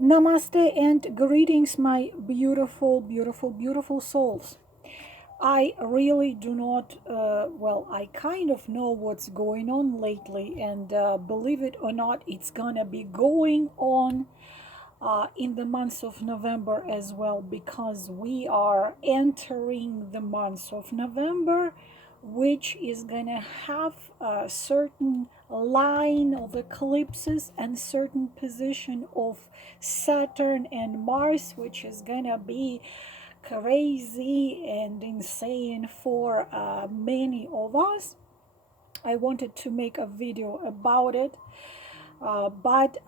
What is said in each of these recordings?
Namaste and greetings, my beautiful, beautiful, beautiful souls. I really do not, I kind of know what's going on lately, and believe it or not, it's gonna be going on in the months of November as well, because we are entering the months of November, which is gonna have a certain line of eclipses and certain position of Saturn and Mars, which is gonna be crazy and insane for many of us. I wanted to make a video about it, but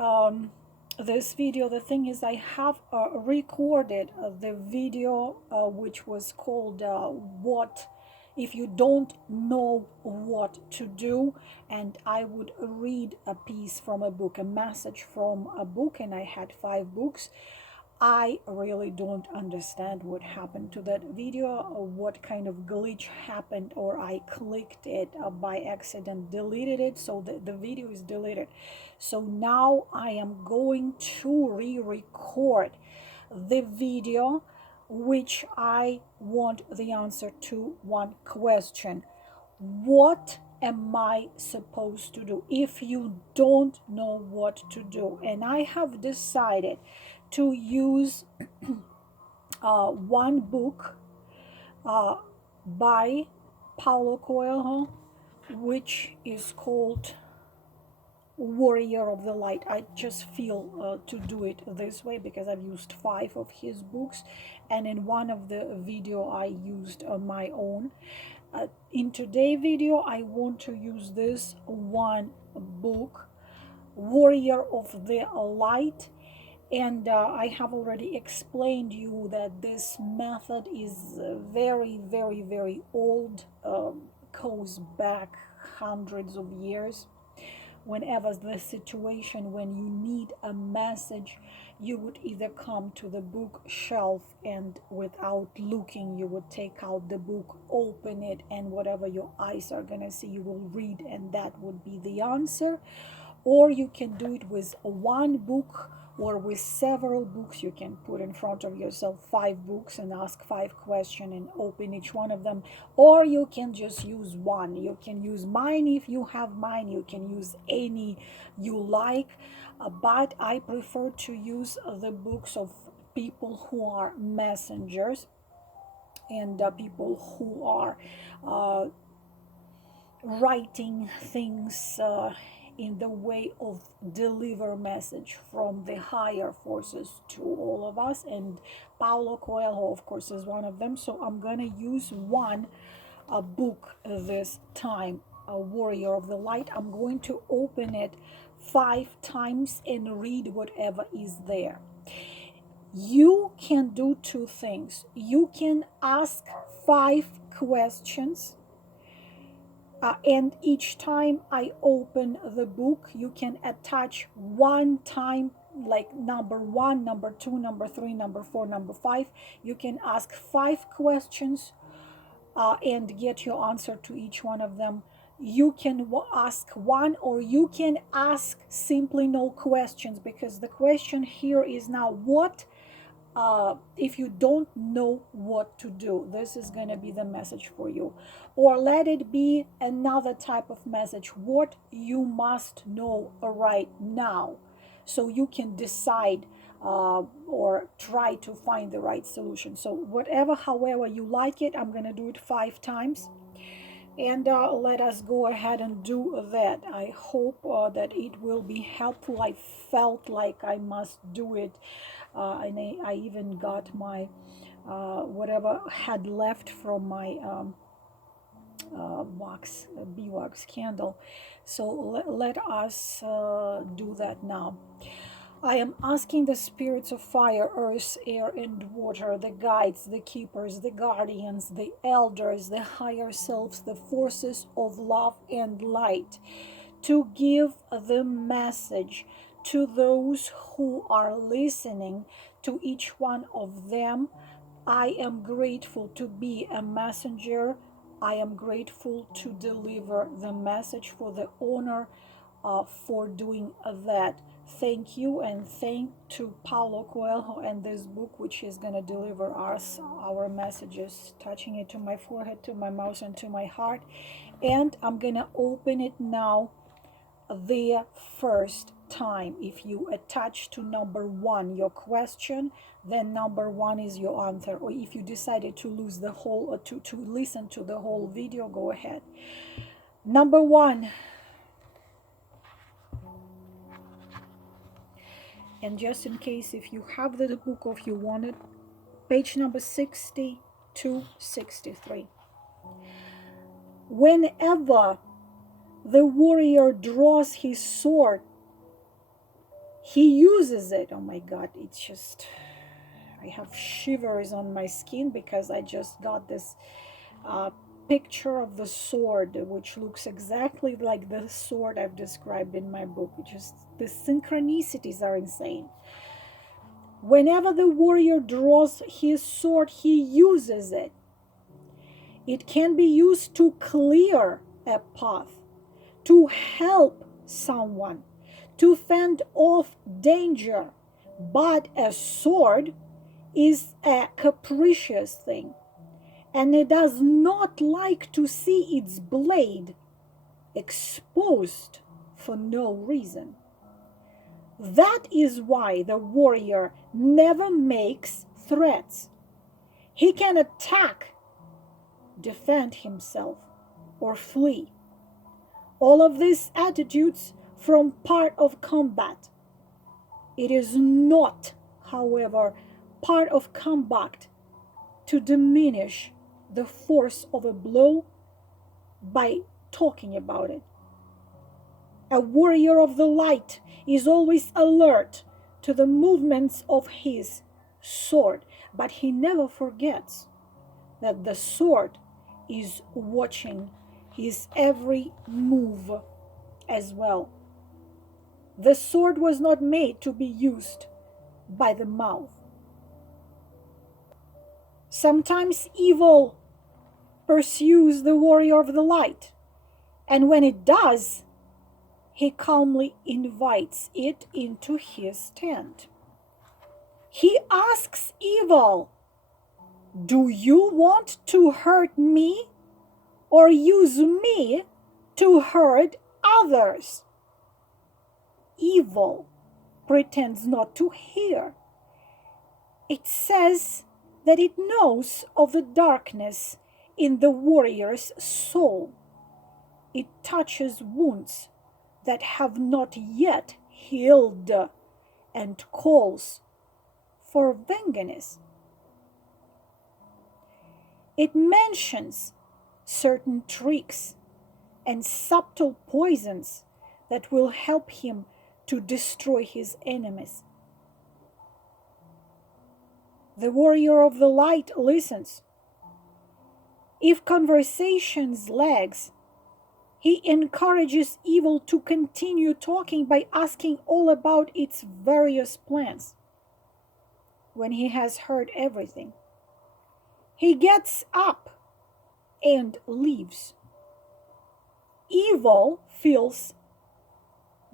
this video, the thing is, I have recorded the video which was called What If You Don't Know What to Do. And I would read a piece from a book, a message from a book, and I had 5 books. I really don't understand what happened to that video, or what kind of glitch happened, or I clicked it by accident, deleted it, so the video is deleted. So now I am going to re-record the video, which I want the answer to one question. What am I supposed to do if you don't know what to do? And I have decided to use one book uh, by Paulo Coelho, which is called Warrior of the Light. I just feel to do it this way because I've used 5 of his books, and in one of the video I used my own. In today's video, I want to use this one book, Warrior of the Light. And I have already explained you that this method is very, very, very old, goes back hundreds of years. Whenever the situation when you need a message, you would either come to the bookshelf, and without looking you would take out the book, open it, and whatever your eyes are gonna see you will read, and that would be the answer. Or you can do it with one book, or with several books. You can put in front of yourself 5 books and ask 5 questions and open each one of them. Or you can just use one. You can use mine if you have mine. You can use any you like. But I prefer to use the books of people who are messengers, and people who are uh, writing things in the way of deliver message from the higher forces to all of us. And Paulo Coelho, of course, is one of them. So I'm gonna use one book this time, a Warrior of the Light. I'm going to open it 5 times and read whatever is there. You can do 2 things. You can ask 5 questions, and each time I open the book, you can attach one time, like number 1, number 2, number 3, number 4, number 5. You can ask 5 questions and get your answer to each one of them. You can ask one, or you can ask simply no questions, because the question here is now, what if you don't know what to do? This is going to be the message for you. Or let it be another type of message, what you must know right now, so you can decide or try to find the right solution. So whatever, however you like it, I'm going to do it 5 times. And let us go ahead and do that. I hope that it will be helpful. I felt like I must do it, and I even got my whatever had left from my wax, beeswax candle. So let us do that now. I am asking the spirits of fire, earth, air, and water, the guides, the keepers, the guardians, the elders, the higher selves, the forces of love and light, to give the message to those who are listening, to each one of them. I am grateful to be a messenger. I am grateful to deliver the message, for the honor for doing that. Thank you, and thank to Paulo Coelho and this book, which is going to deliver us our messages, touching it to my forehead, to my mouth, and to my heart. And I'm going to open it now the first time. If you attach to number 1 your question, then number 1 is your answer. Or if you decided to lose the whole, or to listen to the whole video, go ahead. Number 1. And just in case, if you have the book or if you want it, page number 60 to 63. Whenever the warrior draws his sword, he uses it. Oh my God, it's just, I have shivers on my skin because I just got this picture of the sword, which looks exactly like the sword I've described in my book. Just the synchronicities are insane. Whenever the warrior draws his sword, he uses it. It can be used to clear a path, to help someone, to fend off danger. But a sword is a capricious thing, and it does not like to see its blade exposed for no reason. That is why the warrior never makes threats. He can attack, defend himself, or flee. All of these attitudes form part of combat. It is not, however, part of combat to diminish the force of a blow by talking about it. A warrior of the light is always alert to the movements of his sword, but he never forgets that the sword is watching his every move as well. The sword was not made to be used by the mouth. Sometimes evil pursues the warrior of the light, and when it does, he calmly invites it into his tent. He asks evil, "Do you want to hurt me or use me to hurt others?" Evil pretends not to hear. It says that it knows of the darkness in the warrior's soul. It touches wounds that have not yet healed and calls for vengeance. It mentions certain tricks and subtle poisons that will help him to destroy his enemies. The warrior of the light listens. If conversations lags, he encourages evil to continue talking by asking all about its various plans. When he has heard everything, he gets up and leaves. Evil feels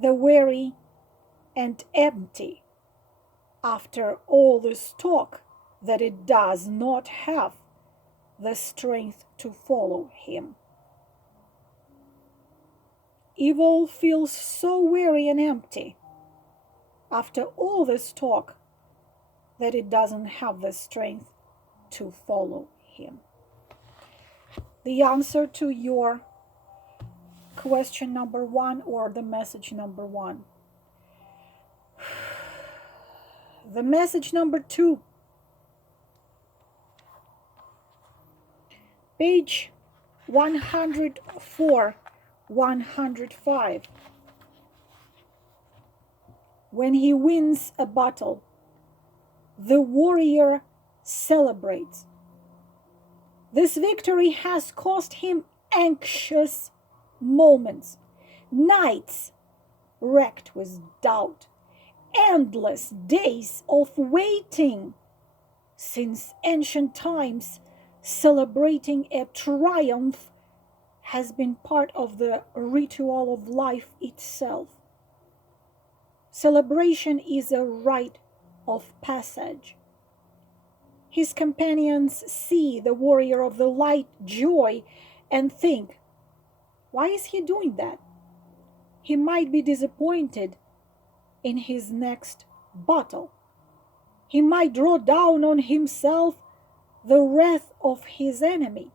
the weary and empty after all this talk that it does not have the strength to follow him. Evil feels so weary and empty after all this talk that it doesn't have the strength to follow him. The answer to your question number 1, or the message number 1. The message number 2. Page 104, 105. When he wins a battle, the warrior celebrates. This victory has cost him anxious moments, nights wrecked with doubt, endless days of waiting. Since ancient times, celebrating a triumph has been part of the ritual of life itself. Celebration is a rite of passage. His companions see the warrior of the light joy and think, why is he doing that? He might be disappointed in his next battle. He might draw down on himself the wrath of his enemy.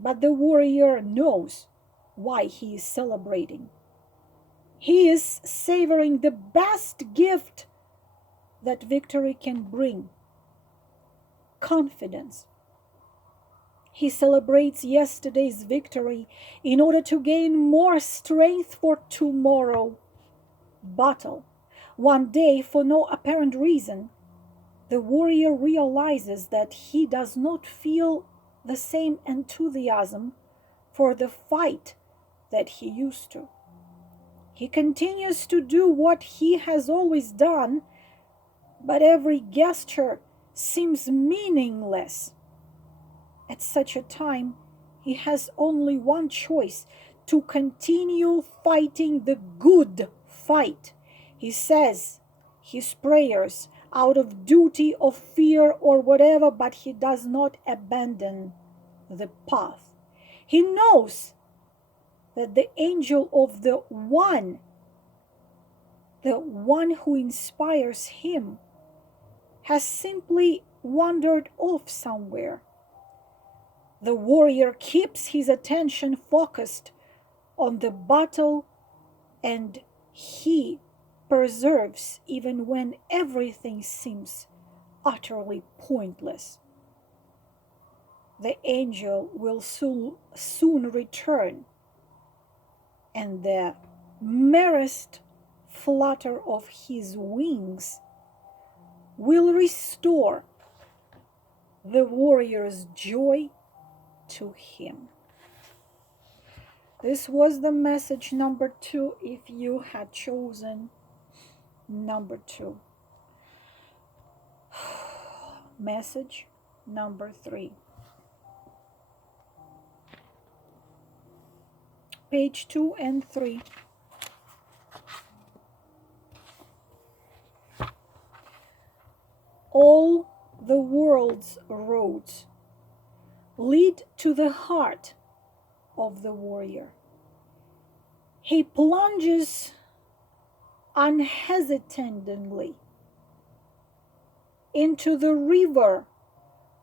But the warrior knows why he is celebrating. He is savoring the best gift that victory can bring: confidence. He celebrates yesterday's victory in order to gain more strength for tomorrow's battle. One day, for no apparent reason, the warrior realizes that he does not feel the same enthusiasm for the fight that he used to. He continues to do what he has always done, but every gesture seems meaningless. At such a time, he has only one choice: to continue fighting the good fight. He says his prayers out of duty, of fear, or whatever, but he does not abandon the path. He knows that the angel of the one who inspires him, has simply wandered off somewhere. The warrior keeps his attention focused on the battle, and he perseveres even when everything seems utterly pointless. The angel will soon return, and the merest flutter of his wings will restore the warrior's joy to him. This was the message number 2 if you had chosen number 2. Message number 3. Page 2 and 3. All the world's roads lead to the heart of the warrior. He plunges unhesitatingly into the river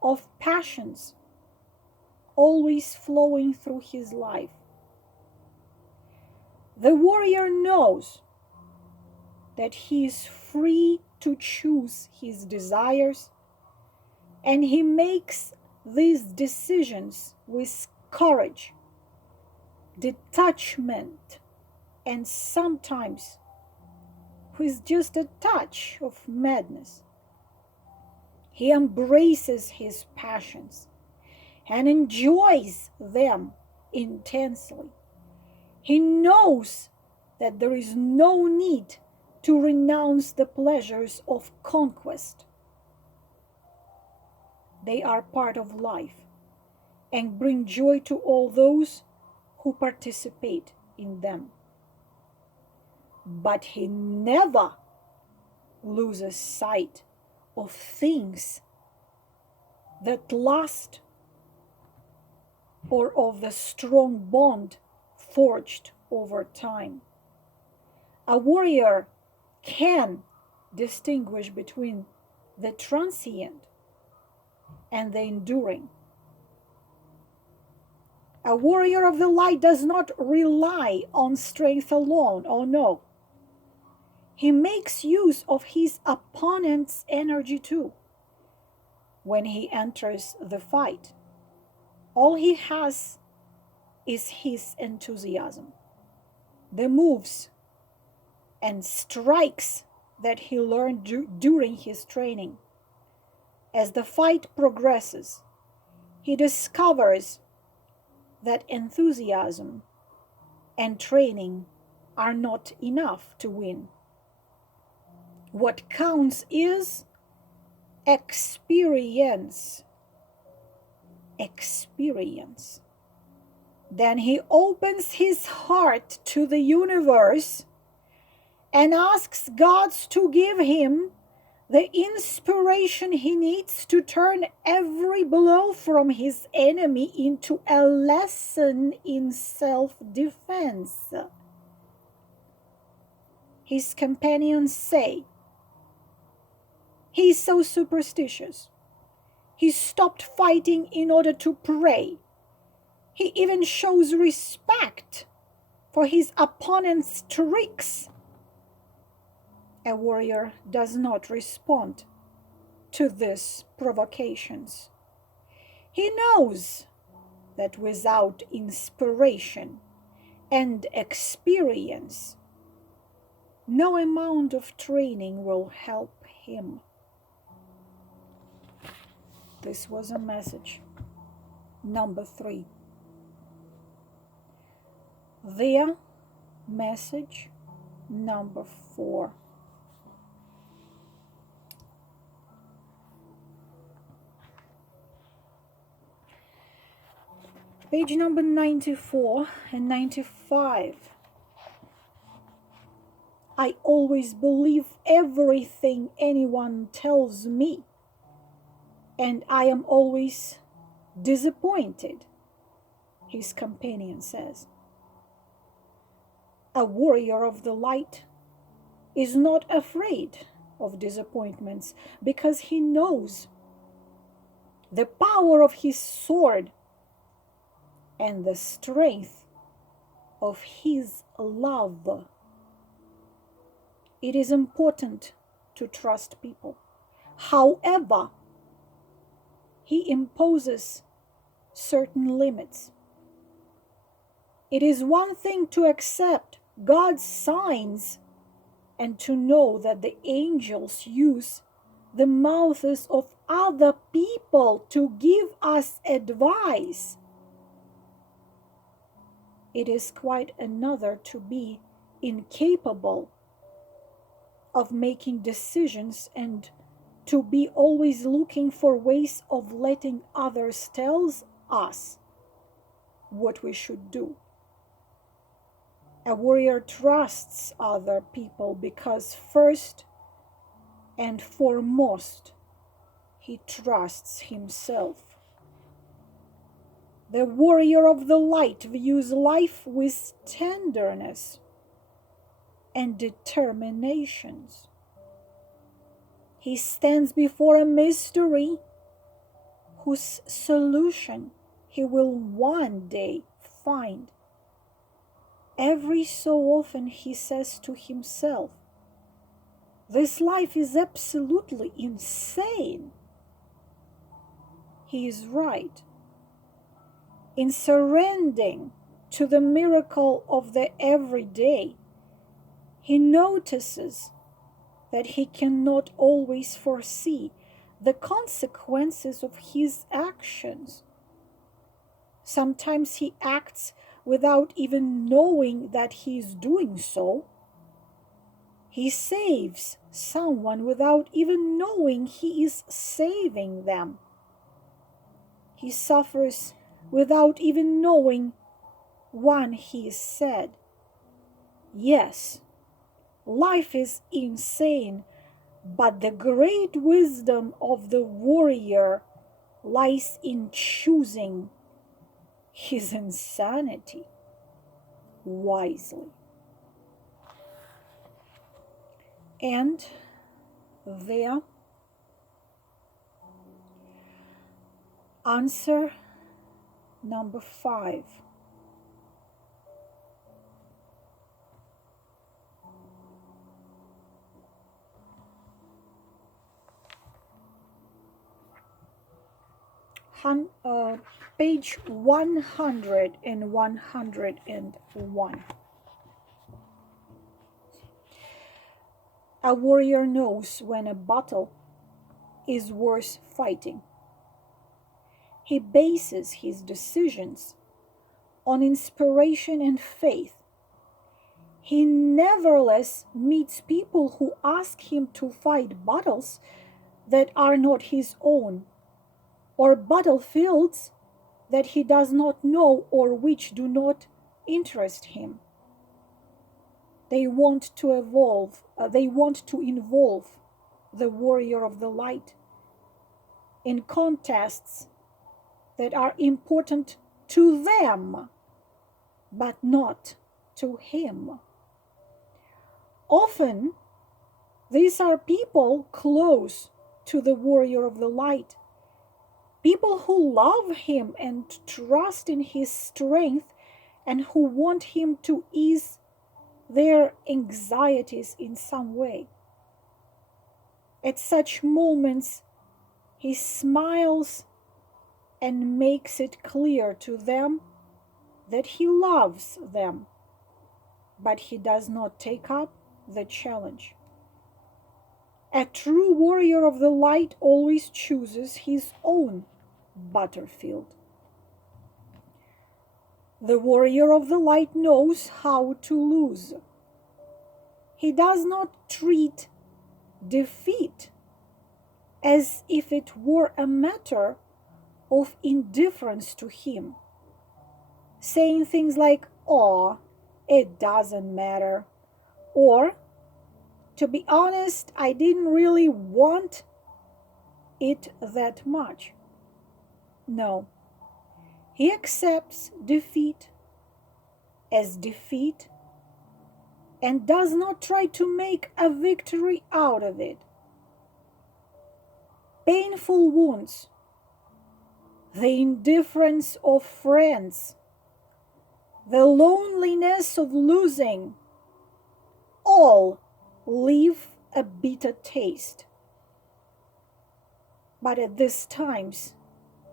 of passions always flowing through his life. The warrior knows that he is free to choose his desires, and he makes these decisions with courage, detachment, and sometimes with just a touch of madness. He embraces his passions and enjoys them intensely. He knows that there is no need to renounce the pleasures of conquest. They are part of life and bring joy to all those who participate in them. But he never loses sight of things that last, or of the strong bond forged over time. A warrior can distinguish between the transient and the enduring. A warrior of the light does not rely on strength alone. Oh no. He makes use of his opponent's energy too. When he enters the fight, all he has is his enthusiasm, the moves and strikes that he learned during his training. As the fight progresses, he discovers that enthusiasm and training are not enough to win. What counts is experience. Experience. Then he opens his heart to the universe and asks God to give him the inspiration he needs to turn every blow from his enemy into a lesson in self-defense. His companions say, "He is so superstitious. He stopped fighting in order to pray. He even shows respect for his opponent's tricks." A warrior does not respond to these provocations. He knows that without inspiration and experience, no amount of training will help him. This was a message number 3. Their message number 4. Page number 94 and 95. I always believe everything anyone tells me, and I am always disappointed, his companion says. A warrior of the light is not afraid of disappointments because he knows the power of his sword and the strength of his love. It is important to trust people. However, he imposes certain limits. It is one thing to accept God's signs and to know that the angels use the mouths of other people to give us advice. It is quite another to be incapable of making decisions and to be always looking for ways of letting others tell us what we should do. A warrior trusts other people because first and foremost, he trusts himself. The warrior of the light views life with tenderness and determinations. He stands before a mystery whose solution he will one day find. Every so often he says to himself, "This life is absolutely insane." He is right. In surrendering to the miracle of the everyday, he notices that he cannot always foresee the consequences of his actions. Sometimes he acts without even knowing that he is doing so. He saves someone without even knowing he is saving them. He suffers without even knowing when he is sad. Yes, life is insane, but the great wisdom of the warrior lies in choosing his insanity wisely. And there, answer number 5. Page 100 and 101. A warrior knows when a battle is worth fighting. He bases his decisions on inspiration and faith. He nevertheless meets people who ask him to fight battles that are not his own, or battlefields that he does not know or which do not interest him. They want to evolve, they want to involve the warrior of the light in contests that are important to them, but not to him. Often, these are people close to the warrior of the light, people who love him and trust in his strength and who want him to ease their anxieties in some way. At such moments, he smiles and makes it clear to them that he loves them, but he does not take up the challenge. A true warrior of the light always chooses his own battlefield. The warrior of the light knows how to lose. He does not treat defeat as if it were a matter of indifference to him, saying things like, "Oh, it doesn't matter," or, "To be honest, I didn't really want it that much." No, he accepts defeat as defeat and does not try to make a victory out of it. Painful wounds, the indifference of friends, the loneliness of losing, all leave a bitter taste. But at these times,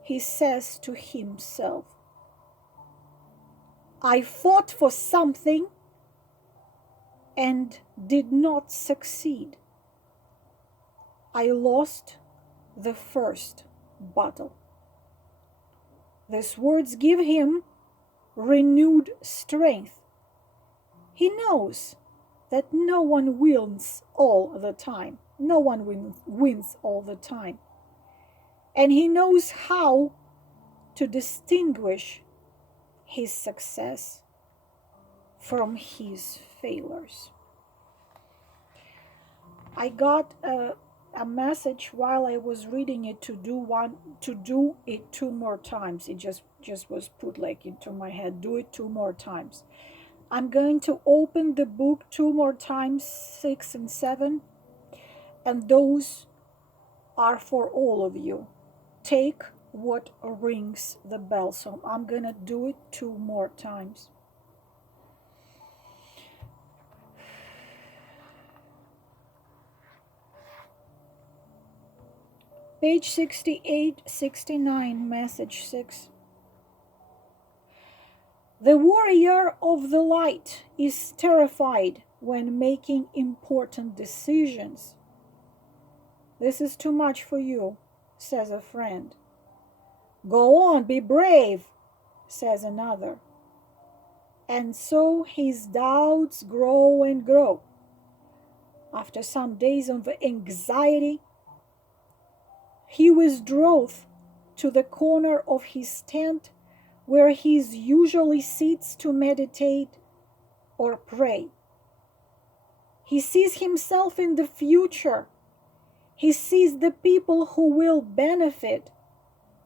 he says to himself, "I fought for something and did not succeed. I lost the first battle." These words give him renewed strength. He knows that no one wins all the time. No one wins all the time. And he knows how to distinguish his success from his failures. I got a message while I was reading it to do it 2 more times. It just was put like into my head. Do it 2 more times. I'm going to open the book 2 more times, 6 and 7, and those are for all of you. Take what rings the bell. So I'm gonna do it 2 more times. Page 68, 69, message 6. The warrior of the light is terrified when making important decisions. "This is too much for you," says a friend. "Go on, be brave," says another. And so his doubts grow and grow. After some days of anxiety, he withdraws to the corner of his tent where he usually sits to meditate or pray. He sees himself in the future. He sees the people who will benefit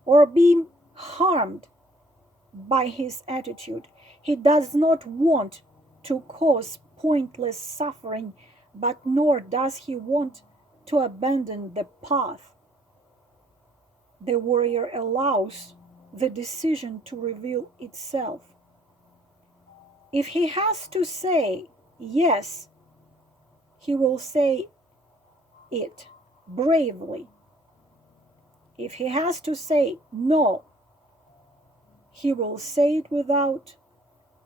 or be harmed by his attitude. He does not want to cause pointless suffering, but nor does he want to abandon the path. The warrior allows the decision to reveal itself. If he has to say yes, he will say it bravely. If he has to say no, he will say it without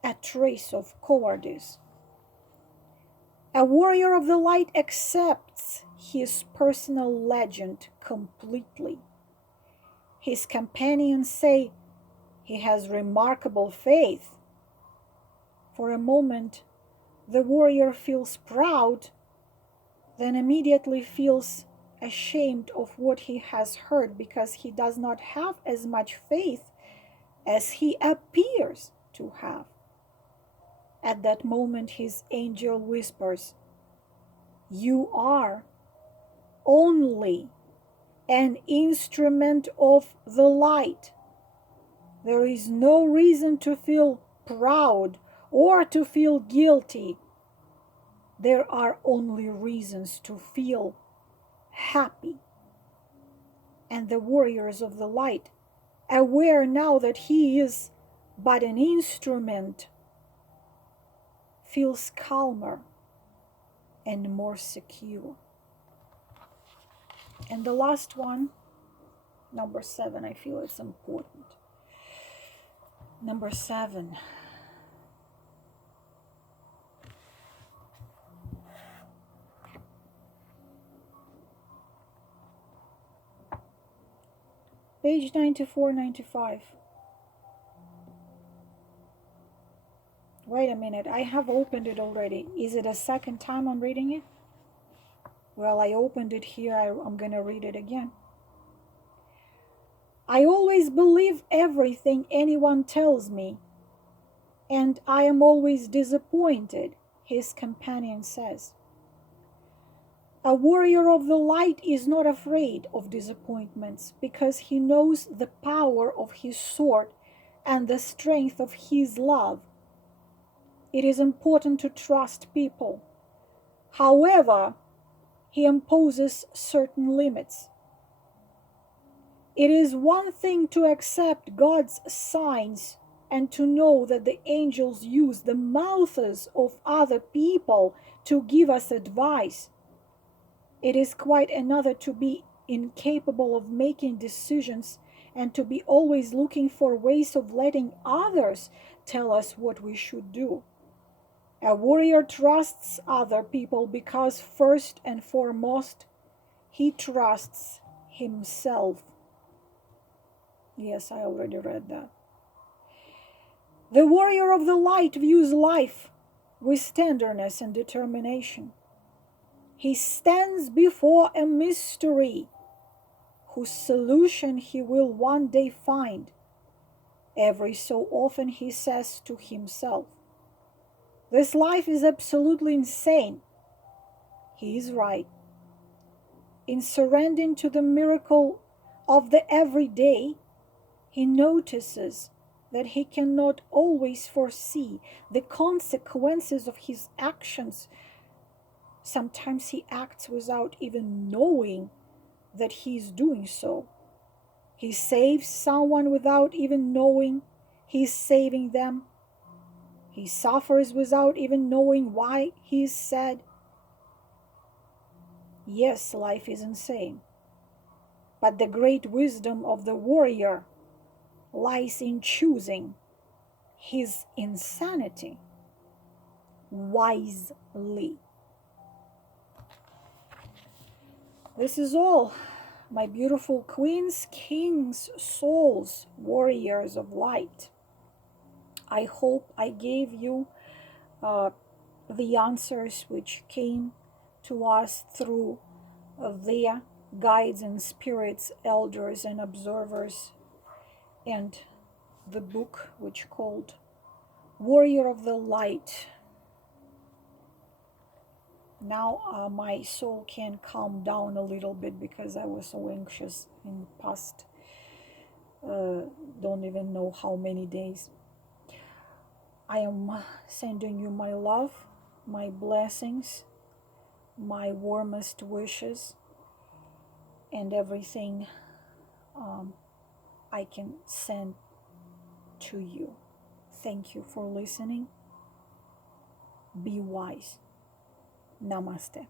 a trace of cowardice. A warrior of the light accepts his personal legend completely. His companions say he has remarkable faith. For a moment, the warrior feels proud, then immediately feels ashamed of what he has heard because he does not have as much faith as he appears to have. At that moment, his angel whispers, "You are only an instrument of the light. There is no reason to feel proud or to feel guilty. There are only reasons to feel happy." And the warriors of the light, aware now that he is but an instrument, feels calmer and more secure. And the last one, number 7, I feel it's important. Number 7. Page 94, 95. Wait a minute, I have opened it already. Is it a second time I'm reading it? Well, I opened it here, I'm going to read it again. "I always believe everything anyone tells me, and I am always disappointed," his companion says. A warrior of the light is not afraid of disappointments because he knows the power of his sword and the strength of his love. It is important to trust people. However, he imposes certain limits. It is one thing to accept God's signs and to know that the angels use the mouths of other people to give us advice. It is quite another to be incapable of making decisions and to be always looking for ways of letting others tell us what we should do. A warrior trusts other people because first and foremost, he trusts himself. Yes, I already read that. The warrior of the light views life with tenderness and determination. He stands before a mystery whose solution he will one day find. Every so often he says to himself, "This life is absolutely insane." He is right. In surrendering to the miracle of the everyday, he notices that he cannot always foresee the consequences of his actions. Sometimes he acts without even knowing that he is doing so. He saves someone without even knowing he is saving them. He suffers without even knowing why he is sad. Yes, life is insane. But the great wisdom of the warrior lies in choosing his insanity wisely. This is all, my beautiful queens, kings, souls, warriors of light. I hope I gave you the answers which came to us through their guides and spirits, elders and observers, and the book which called Warrior of the Light. Now my soul can calm down a little bit because I was so anxious in past don't even know how many days. I am sending you my love, my blessings, my warmest wishes, and everything I can send to you. Thank you for listening. Be wise. Namaste.